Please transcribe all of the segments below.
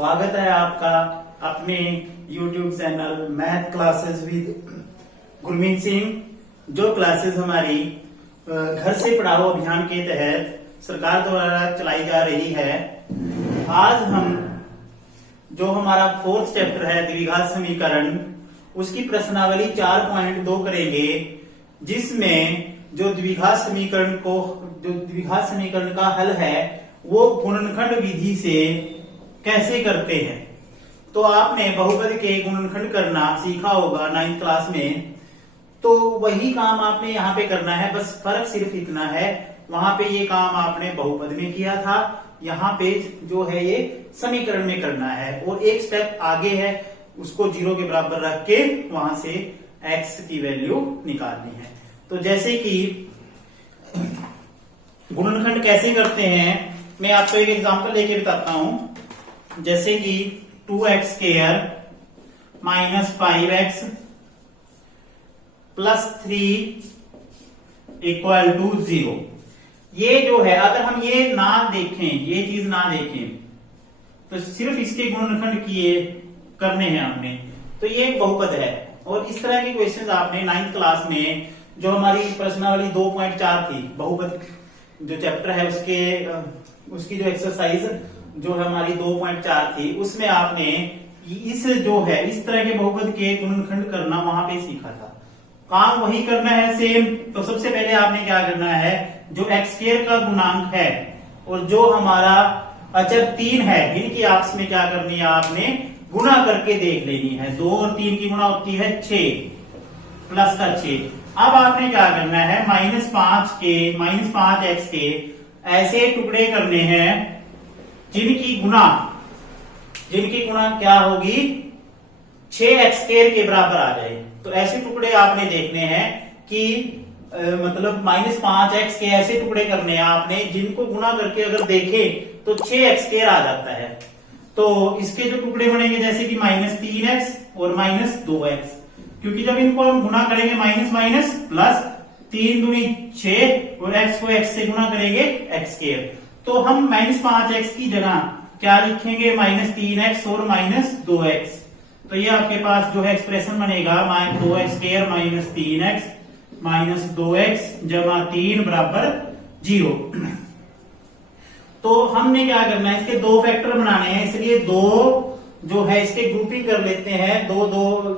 स्वागत है आपका अपने YouTube channel math classes with Gurmeet Singh. जो क्लासेस हमारी घर से पढ़ाओ अभियान के तहत सरकार द्वारा चलाई जा रही है। आज हम जो हमारा फोर्थ चैप्टर है द्विघात समीकरण, उसकी प्रश्नावली 4.2 करेंगे, जिसमें जो द्विघात समीकरण का हल है वो गुणनखंड विधि से कैसे करते हैं। तो आपने बहुपद के गुणनखंड करना सीखा होगा 9th क्लास में, तो वही काम आपने यहाँ पे करना है। बस फर्क सिर्फ इतना है, वहां पे ये काम आपने बहुपद में किया था, यहाँ पे जो है ये समीकरण में करना है। और एक स्टेप आगे है, उसको 0 के बराबर रख के वहां से x की वैल्यू निकालनी है। तो जैसे कि गुणनखंड कैसे करते हैं, मैं आपको एक एग्जांपल लेके बताता हूं। जैसे कि 2x² minus 5x plus 3 equal to 0। ये जो है, अगर हम ये ना देखें, ये चीज ना देखें, तो सिर्फ इसके गुणनखंड किए करने हैं हमने, तो ये एक बहुपद है। और इस तरह के क्वेश्चंस आपने 9th क्लास में, जो हमारी प्रश्नावली 2.4 थी, बहुपद जो चैप्टर है उसकी जो एक्सरसाइज जो हमारी 2.4 थी, उसमें आपने इस तरह के बहुपद के गुणनखंड करना वहां पे सीखा था। काम वही करना है सेम। तो सबसे पहले आपने क्या करना है, जो x² का गुणांक है और जो हमारा अचर 3 है, इनकी आपस में क्या करनी है, आपने गुणा करके देख लेनी है। 2 और 3 की गुणा होती है 6 प्लस का 6। अब आपने क्या करना है, -5x के ऐसे टुकड़े करने हैं जिनकी गुणा क्या होगी, 6x² के बराबर आ जाए। तो ऐसे टुकड़े आपने देखने हैं कि मतलब -5x के ऐसे टुकड़े करने हैं आपने जिनको गुणा करके अगर देखें तो 6x² आ जाता है। तो इसके जो टुकड़े बनेंगे जैसे कि -3x और -2x, क्योंकि जब इनको हम गुणा करेंगे माइनस प्लस, 3 दूनी 6 और x को x से गुणा करेंगे x²। तो हम -5x की जगह क्या लिखेंगे, -3x और -2x। तो ये आपके पास जो है एक्सप्रेशन बनेगा 2x² minus 3x minus 2x जमा 3 बराबर 0। तो हमने क्या करना है, इसके 2 फैक्टर बनाने हैं, इसलिए 2 जो है इसके ग्रुपिंग कर लेते हैं। 2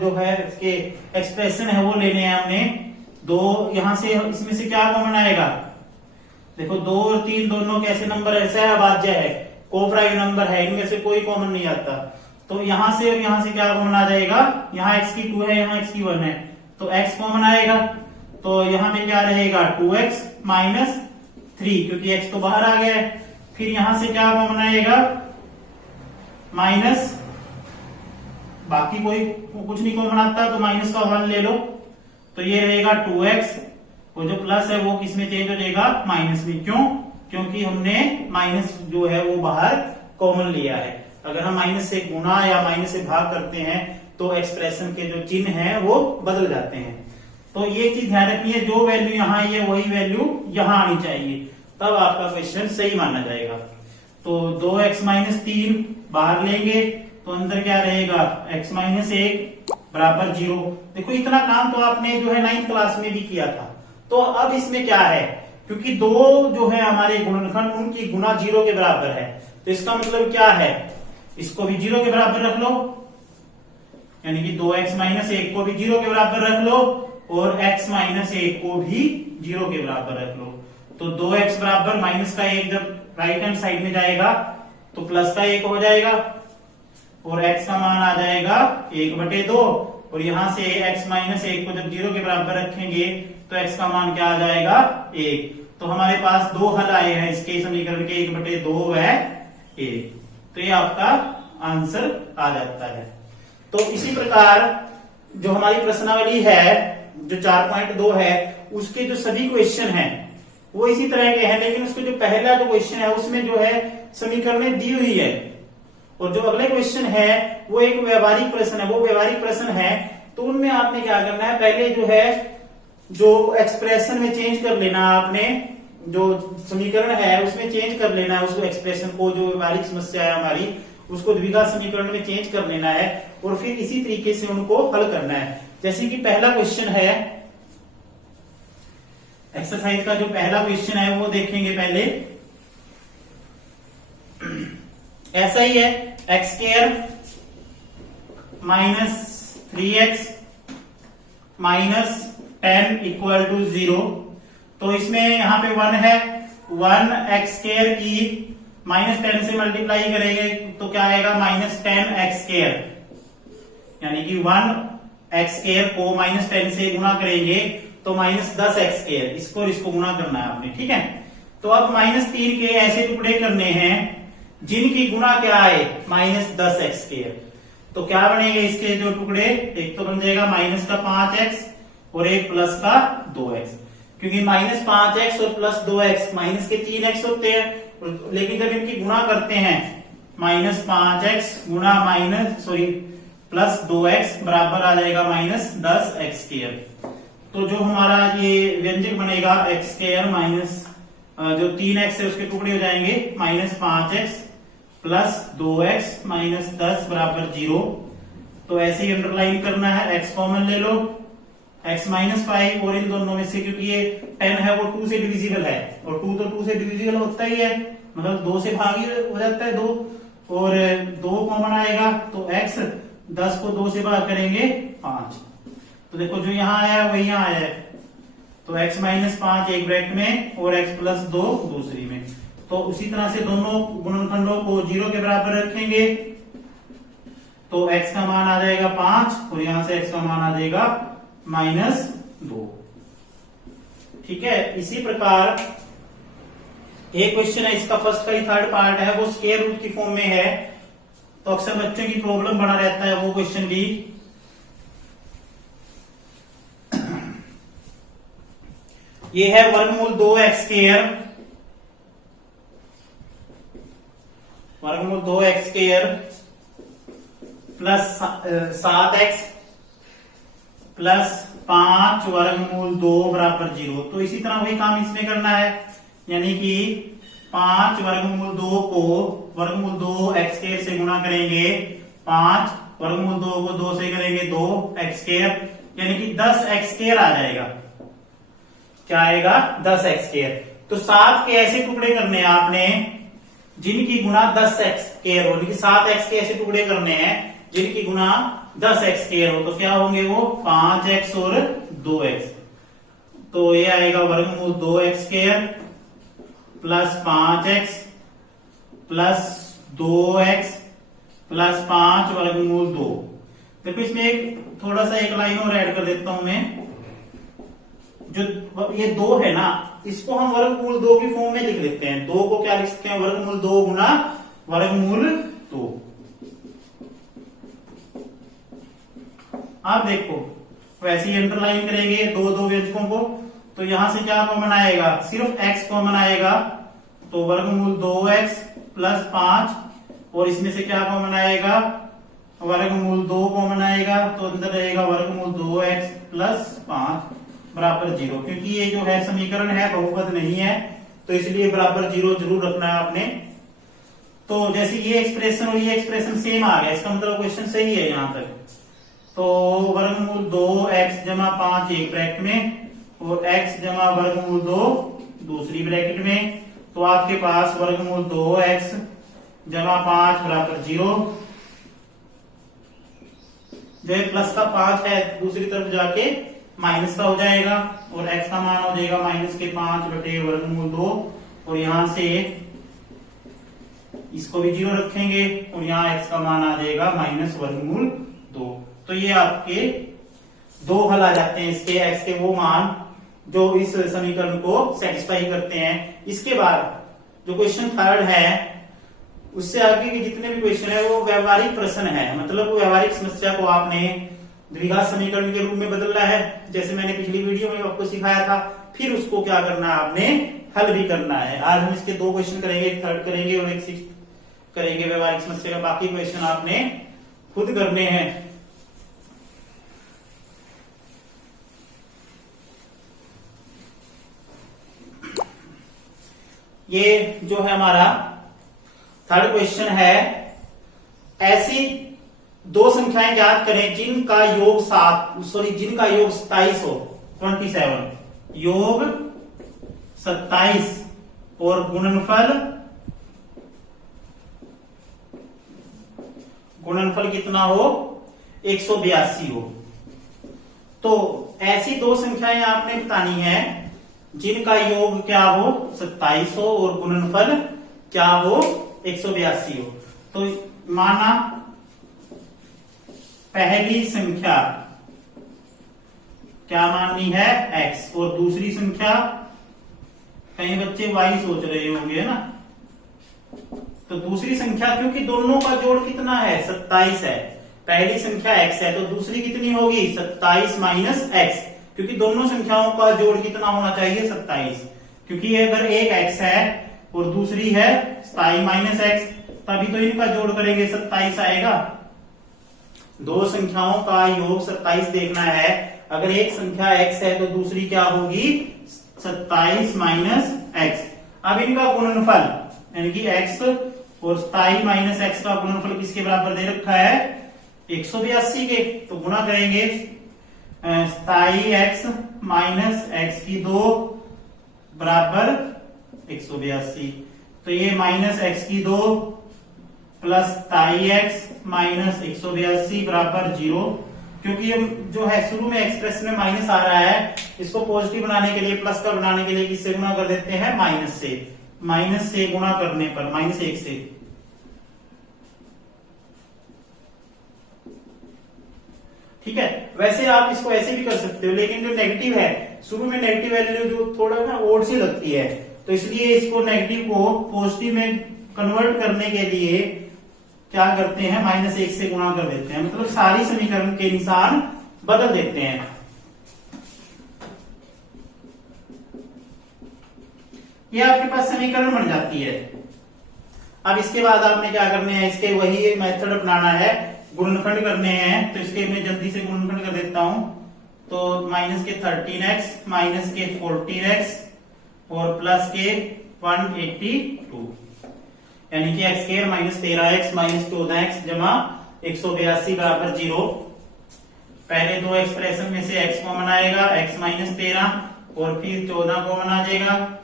जो है इसके एक्सप्रेशन है वो लेने हैं हमने। 2 यहां से, इसमें से क्या कॉमन आएगा, देखो 2 और 3 दोनों कैसे नंबर ऐसा है, अभाज्य है, कोप्राइम नंबर है, इनमें से कोई कॉमन नहीं आता। तो यहां से और यहां से क्या कॉमन आ जाएगा, यहाँ x की 2 है, यहाँ x की 1 है, तो x कॉमन आएगा। तो यहाँ पे क्या रहेगा, 2x माइनस 3, क्योंकि x तो बाहर आ गया है। फिर यहां से क्या कॉमन आएगा, माइनस, बाकी कोई कुछ नहीं कॉमन आता, तो माइनस का 1 ले लो, तो ये रहेगा 2x, और जो प्लस है वो किसमें चेंज हो जाएगा, माइनस में। क्यों, क्योंकि हमने माइनस जो है वो बाहर कॉमन लिया है। अगर हम माइनस से गुणा या माइनस से भाग करते हैं तो एक्सप्रेशन के जो चिन्ह हैं वो बदल जाते हैं। तो ये चीज ध्यान रखनी है, जो वैल्यू यहाँ है वही वैल्यू यहाँ आनी चाहिए, तब आपका क्वेश्चन सही माना जाएगा। तो 2x माइनस 3 बाहर लेंगे तो अंदर क्या रहेगा, x माइनस 1 बराबर 0। देखो इतना काम तो आपने जो है 9th क्लास में भी किया था। तो अब इसमें क्या है, क्योंकि 2 जो है हमारे गुणनखंड, उनकी गुणा 0 के बराबर है, तो इसका मतलब क्या है, इसको भी 0 के बराबर रख लो, यानी कि 2x माइनस 1 को भी 0 के बराबर रख लो और x माइनस 1 को भी 0 के बराबर रख लो। तो 2x बराबर माइनस का 1 जब राइट हैंड साइड में जाएगा तो प्लस का 1 हो जाएगा, और x का मान आ जाएगा 1/2, और यहां से x माइनस 1 को जब 0 के बराबर रखेंगे तो x का मान क्या आ जाएगा, 1। तो हमारे पास 2 हल आए हैं इसके समीकरण के, 1/2 व 1। तो ये आपका आंसर आ जाता है। तो इसी प्रकार जो हमारी प्रश्नावली है जो 4.2 है, उसके जो सभी क्वेश्चन हैं वो इसी तरह के हैं, लेकिन उसको जो पहला जो क्वेश्चन है उसमें जो है समीकरण दी हुई है, और जो अगले क्वेश्चन है वो एक व्यवहारिक प्रश्न है। वो व्यवहारिक प्रश्न है तो उनमें आपने क्या करना है, पहले जो है जो एक्सप्रेशन में चेंज कर लेना आपने, जो समीकरण है उसमें चेंज कर लेना है उसको, एक्सप्रेशन को, जो व्यवहारिक समस्या है हमारी उसको द्विघात समीकरण में चेंज कर लेना है और फिर इसी तरीके से उनको हल करना है। जैसे कि पहला क्वेश्चन है, एक्सरसाइज का जो पहला क्वेश्चन है वो देखेंगे पहले। ऐसा ही है, x square minus 3x minus 10 equal to 0। तो इसमें यहां पे 1 है, 1 एक्स स्क्वायर की माइनस 10 से मल्टीप्लाई करेंगे तो क्या आएगा, माइनस 10 एक्स स्क्वायर, यानी कि 1 एक्स स्क्वायर को माइनस 10 से गुणा करेंगे तो माइनस 10 एक्स स्क्वायर, इसको और इसको गुणा करना है आपने, ठीक है। तो अब माइनस 3 के ऐसे टुकड़े करने हैं जिनकी गुणा क्या है, माइनस 10 एक्स स्क्वायर। तो क्या बनेंगे इसके जो टुकड़े, एक तो बन जाएगा माइनस का 5x और एक प्लस का 2x, क्योंकि माइनस 5x और प्लस 2x माइनस के 3x होते हैं, लेकिन जब इनकी गुणा करते हैं माइनस 5x गुणा माइनस प्लस 2x बराबर आ जाएगा माइनस 10 एक्स स्क्वायर। तो जो हमारा ये व्यंजक बनेगा एक्स स्क्वायर माइनस जो 3x है उसके टुकड़े हो जाएंगे minus 5x plus 2x minus 10 बराबर 0। तो ऐसे ही अंडरलाइन करना है, x कॉमन ले लो, x माइनस 5 और इन दोनों में से क्योंकि ये 10 है वो 2 से डिविजिबल है और 2 तो 2 से डिविजिबल होता ही है, मतलब 2 से भागी हो जाता है 2 और 2 कॉमन आएगा तो x 10 को 2 से भाग करेंगे 5। तो देखो जो यहाँ आया है वही यहाँ आया है, तो x माइनस 5 एक ब्रैकेट में और x प्लस 2 दूसरी में। तो उसी तरह से दोनों गुणनखंडों को 0 के बराबर रखेंगे तो x का मान आ जाएगा 5 और यहां से x का मान आ जाएगा माइनस 2, ठीक है। इसी प्रकार एक क्वेश्चन है, इसका फर्स्ट का ही थर्ड पार्ट है, वो स्क्वायर रूट की फॉर्म में है, तो अक्सर बच्चों की प्रॉब्लम बना रहता है वो क्वेश्चन भी। ये है वर्गमूल 2x स्क्वायर, वर्गमूल 2x square plus 7x plus 5 वर्गमूल 2 बराबर 0। तो इसी तरह वही काम इसमें करना है, यानी कि 5 वर्गमूल 2 को वर्गमूल 2 एक्स स्क्वायर से गुणा करेंगे, 5 वर्गमूल 2 को 2 से करेंगे 2 एक्स स्क्वायर, यानी कि 10 एक्स स्क्वायर आ जाएगा। क्या आएगा, 10 एक्स स्क्वायर। तो 7 के ऐसे टुकड़े करने हैं आपने जिनकी गुणा 10 एक्स स्क्वायर हो, लेकिन 7 एक्स के ऐसे टुकड़े करने हैं जिनकी गुणा 10 एक्स स्क्वायर हो। तो क्या होंगे वो, 5x और 2x। तो ये आएगा वर्गमूल 2x square plus 5x plus 2x plus 5 वर्गमूल 2। देखो इसमें एक थोड़ा सा एक लाइन और ऐड कर देता हूं मैं, जो ये 2 है ना इसको हम वर्गमूल 2 की फॉर्म में लिख लेते हैं। 2 को क्या लिख सकते हैं, वर्गमूल 2 गुना वर्गमूल 2। आप देखो वैसे ही अंडरलाइन करेंगे 2 व्यंजकों को, तो यहां से क्या कॉमन आएगा, सिर्फ x कॉमन आएगा, तो वर्गमूल 2x प्लस 5 और इसमें से क्या कॉमन आएगा, वर्गमूल 2 कॉमन आएगा, तो अंदर रहेगा वर्गमूल 2x प्लस 5 बराबर 0। क्योंकि ये जो है समीकरण है बहुपद नहीं है तो इसलिए बराबर 0 जरूर रखना है आपने। तो जैसे ये एक्सप्रेशन और ये एक्सप्रेशन सेम आ गया, इसका मतलब क्वेश्चन सही है यहां तक। तो वर्गमूल 2x जमा 5 एक ब्रैकेट में और x जमा वर्गमूल 2 दूसरी ब्रैकेट में, तो आपके पास वर्गमूल 2x जमा 5 बराबर 0, जो है प्लस का 5 है दूसरी तरफ जाके माइनस का हो जाएगा और x का मान हो जाएगा माइनस के 5 बटे वर्गमूल 2 और यहां से इसको भी 0 रखेंगे और यहाँ x का मान आ जाएगा माइनस वर्गमूल 2। तो ये आपके 2 हल आ जाते हैं इसके, x के वो मान जो इस समीकरण को सेटिस्फाई करते हैं। इसके बाद जो क्वेश्चन थर्ड है उससे आगे के जितने भी क्वेश्चन है वो व्यवहारिक प्रश्न है, मतलब व्यवहारिक समस्या को आपने द्विघात समीकरण के रूप में बदलना है, जैसे मैंने पिछली वीडियो में आपको सिखाया था। फिर उसको क्या करना है आपने, हल भी करना है। आज हम इसके 2 क्वेश्चन करेंगे, एक थर्ड करेंगे और एक सिक्स्थ करेंगे व्यवहारिक समस्या का। बाकी क्वेश्चन आपने खुद करने हैं। ये जो है हमारा थर्ड क्वेश्चन है, ऐसी दो संख्याएं ज्ञात करें जिनका योग 27 हो, 27 योग 27 और गुणनफल कितना हो, 182 हो। तो ऐसी दो संख्याएं आपने बतानी है जिनका योग क्या हो, 27 हो और गुणनफल क्या हो, 182 हो। तो माना पहली संख्या क्या माननी है, x, और दूसरी संख्या, कई बच्चे y सोच रहे होंगे ना, तो दूसरी संख्या, क्योंकि दोनों का जोड़ कितना है, 27 है, पहली संख्या x है तो दूसरी कितनी होगी, 27 माइनस x, क्योंकि दोनों संख्याओं का जोड़ कितना होना चाहिए, 27, क्योंकि अगर एक x है और दूसरी है 27 माइनस x, तभी तो इनका जोड़ करेंगे 27 आएगा। दो संख्याओं का योग 27 देखना है, अगर एक संख्या x है तो दूसरी क्या होगी, 27 माइनस x। अब इनका गुणनफल यानी कि x और 27 माइनस x का गुणनफल किसके बराबर दे रखा है, 182 के, तो गुणा करेंगे 27x माइनस x की 2 बराबर 182, तो ये माइनस x की 2 प्लस 27x माइनस 182 बराबर 0, क्योंकि ये जो है शुरू में एक्सप्रेशन में माइनस आ रहा है, इसको पॉजिटिव बनाने के लिए, प्लस का बनाने के लिए किससे गुणा कर देते हैं, माइनस से गुणा करने पर -1 से, ठीक है। वैसे आप इसको ऐसे भी कर सकते हो, लेकिन जो नेगेटिव है, शुरू में नेगेटिव वैल्यू जो थोड़ा ना ओड सी लगती है, तो इसलिए इसको नेगेटिव को पॉजिटिव में कन्वर्ट करने के लिए क्या करते हैं, -1 से गुणा कर देते हैं, मतलब सारी समीकरण के निशान बदल देते हैं। ये आपके पास समीकरण बन जाती है। अब इसके बाद आपने क्या करने हैं, इसके वही मेथड अपनाना है, गुणनखंड करने हैं, तो इसके मैं जल्दी से गुणनखंड कर देता हूं। तो माइनस के 13x माइनस के 14x और प्लस के 182, यानी कि x square minus 13x minus 14x जमा 182 बराबर 0। पहले दो एक्सप्रेशन में से x कॉमन आएगा, x माइनस 13 और फिर 14 कॉमन आ जाएगा,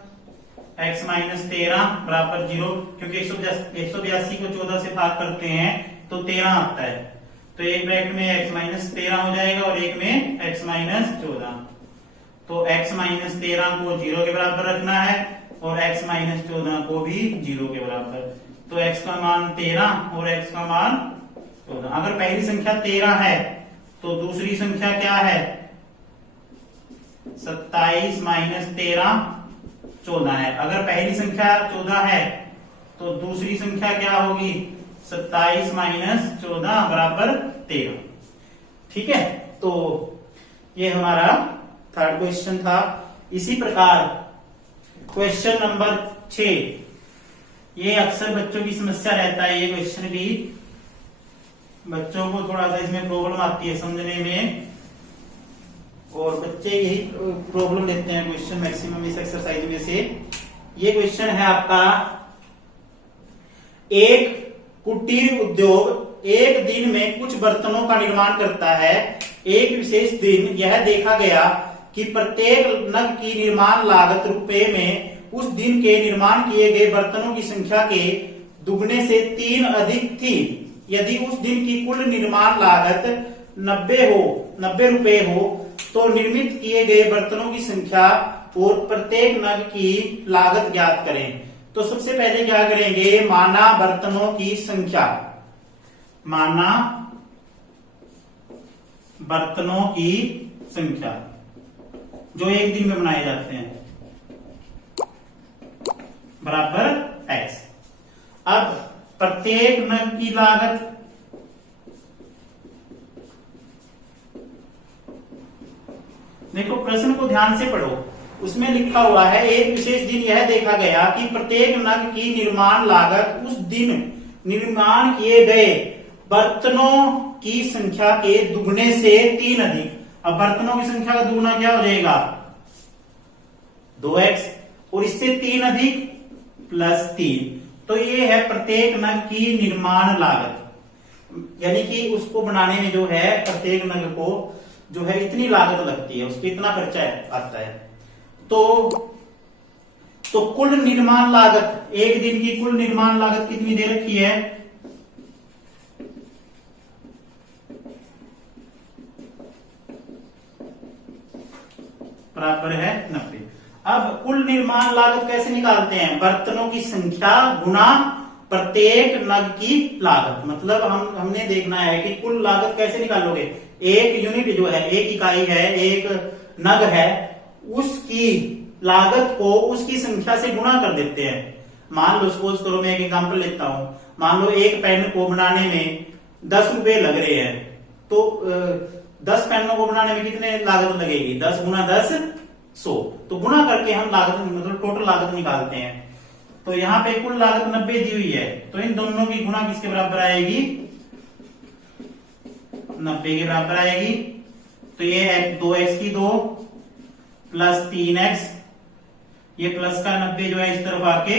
x माइनस 13 बराबर 0, क्योंकि 182 को 14 से भाग करते हैं तो 13 आता है, तो एक ब्रैकेट में x माइनस 13 हो जाएगा और एक में x माइनस 14। तो x माइनस 13 को 0 के बराबर रखना है और x माइनस 14 को भी 0 के बराबर, तो x का मान 13 और x का मान 14। अगर पहली संख्या 13 है तो दूसरी संख्या क्या है, 27 माइनस 13 14 है। अगर पहली संख्या 14 है तो दूसरी संख्या क्या होगी, 27 माइनस 14 बराबर 13, ठीक है। तो ये हमारा थर्ड क्वेश्चन था। इसी प्रकार क्वेश्चन नंबर 6, ये अक्सर बच्चों की समस्या रहता है, ये क्वेश्चन भी बच्चों को थोड़ा सा इसमें प्रॉब्लम आती है समझने में, और बच्चे यही प्रॉब्लम लेते हैं क्वेश्चन मैक्सिमम इस एक्सरसाइज में से। ये क्वेश्चन है आपका, एक कुटीर उद्योग एक दिन में कुछ बर्तनों का निर्माण करता है। एक विशेष दिन यह देखा गया कि प्रत्येक नग की निर्माण लागत रुपए में उस दिन के निर्माण किए गए बर्तनों की संख्या के दुगने से 3 अधिक थी। यदि उस दिन की कुल निर्माण लागत 90 रुपए हो तो निर्मित किए गए बर्तनों की संख्या और प्रत्येक नग की लागत ज्ञात करें। तो सबसे पहले क्या करेंगे, माना बर्तनों की संख्या, माना बर्तनों की संख्या जो एक दिन में बनाए जाते हैं बराबर x। अब प्रत्येक नग की लागत, देखो प्रश्न को ध्यान से पढ़ो, उसमें लिखा हुआ है एक विशेष दिन यह देखा गया कि प्रत्येक नग की निर्माण लागत उस दिन निर्माण किए गए बर्तनों की संख्या के दुगने से 3 अधिक। अब बर्तनों की संख्या का दुगना क्या हो जाएगा, 2x, और इससे 3 अधिक प्लस 3, तो ये है प्रत्येक नग की निर्माण लागत। यानी कि उसको बनाने में जो है प्रत्येक नग को जो है इतनी लागत लगती है, उसको इतना खर्चा आता है। तो कुल निर्माण लागत, एक दिन की कुल निर्माण लागत कितनी दे रखी है? बराबर है 90। अब कुल निर्माण लागत कैसे निकालते हैं? बर्तनों की संख्या गुना प्रत्येक नग की लागत। मतलब हमने देखना है कि कुल लागत कैसे निकालोगे। एक यूनिट जो है, एक इकाई है, एक नग है, उसकी लागत को उसकी संख्या से गुणा कर देते हैं। मान लो, सपोज करो, मैं एक एग्जांपल लेता हूं। मान लो एक पेन को बनाने में 10 रुपए लग रहे हैं, तो 10 पेनों को बनाने में कितने लागत लगेगी? 10 गुना 10 100। तो गुणा करके हम लागत, मतलब टोटल लागत निकालते हैं। तो यहाँ पे कुल लागत 90 दी हुई है, तो इन दोनों की गुणा किसके बराबर आएगी? 90 के बराबर आएगी। तो ये 2x की 2 प्लस 3x, ये प्लस का 90 जो है इस तरफ आके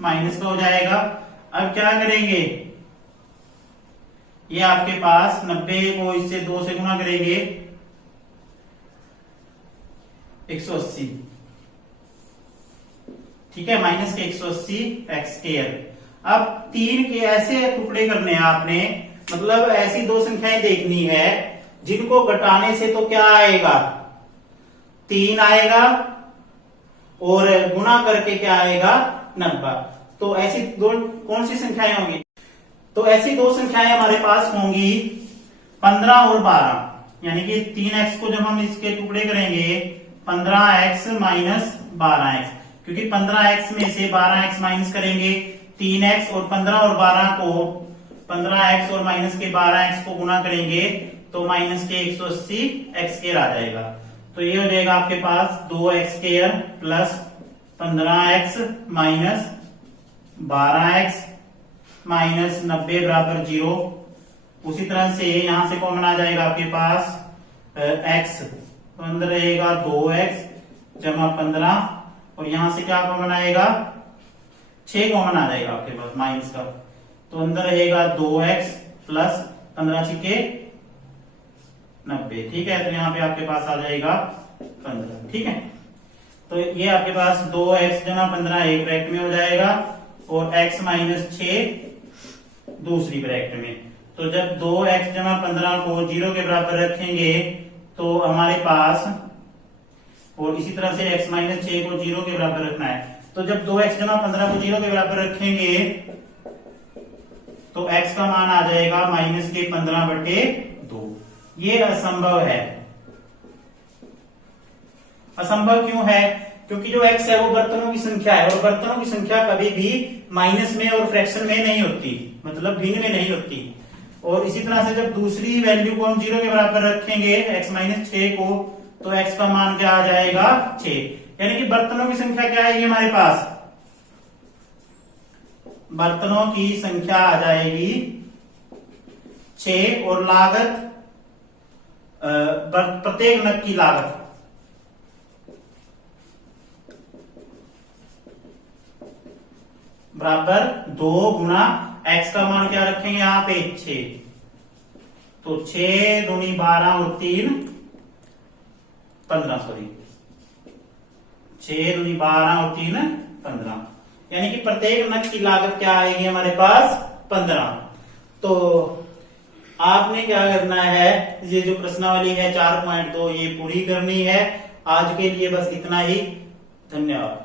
माइनस का हो जाएगा। अब क्या करेंगे? ये आपके पास 90 को इससे 2 से गुणा करेंगे, 180, ठीक है, माइनस के 180 एक्स स्क्वायर। अब 3 के ऐसे टुकड़े करने हैं आपने, मतलब ऐसी दो संख्याएं देखनी है जिनको घटाने से तो क्या आएगा? 3 आएगा, और गुणा करके क्या आएगा? 90। तो ऐसी दो कौन सी संख्याएं होंगी? तो ऐसी दो संख्याएं हमारे पास होंगी 15 और 12। यानी कि 3x को जब हम इसके टुकड़े करेंगे, 15x माइनस 12x, क्योंकि 15x में से 12x माइनस करेंगे 3x, और 15 और 12 को 15x और माइनस के 12x को गुणा करेंगे तो माइनस के 180 एक्स स्क्वायर आ जाएगा। तो ये हो जाएगा आपके पास 2x square plus 15x minus 12x minus 90 बराबर 0। उसी तरह से यहां से कॉमन आ जाएगा आपके पास x, तो अंदर रहेगा 2x जमा 15, और यहां से क्या कॉमन आएगा? 6 कॉमन आ जाएगा आपके पास माइनस का, तो अंदर रहेगा 2x प्लस 15 छिके 90, ठीक है। तो यहाँ पे आपके पास आ जाएगा 15, ठीक है। तो ये आपके पास 2x जमा 15 एक ब्रैकेट में हो जाएगा, और x माइनस 6 दूसरी ब्रैकेट में। तो जब 2x जमा 15 को 0 के बराबर रखेंगे तो हमारे पास, और इसी तरह से x माइनस 6 को 0 के बराबर रखना है। तो जब 2x जमा 15 को 0 के बराबर रखेंगे तो x का मान आ जाएगा माइनस के 15/2। ये असंभव है। असंभव क्यों है? क्योंकि जो x है वो बर्तनों की संख्या है, और बर्तनों की संख्या कभी भी माइनस में और फ्रैक्शन में नहीं होती, मतलब भिन्न में नहीं होती। और इसी तरह से जब दूसरी वैल्यू को हम 0 के बराबर रखेंगे x माइनस 6 को, तो x का मान क्या आ जाएगा? 6। यानी कि बर्तनों की संख्या क्या आएगी हमारे पास? बर्तनों की संख्या आ जाएगी 6, और लागत, प्रत्येक नग की लागत बराबर 2 गुना x का मान क्या रखेंगे यहां पे? 6। तो 6 दूनी 12 और 3 15, सॉरी 6 दूनी 12 और 3 15, यानी कि प्रत्येक नग की लागत क्या आएगी हमारे पास? 15। तो आपने क्या करना है, ये जो प्रश्नावली है 4.2 ये पूरी करनी है। आज के लिए बस इतना ही। धन्यवाद।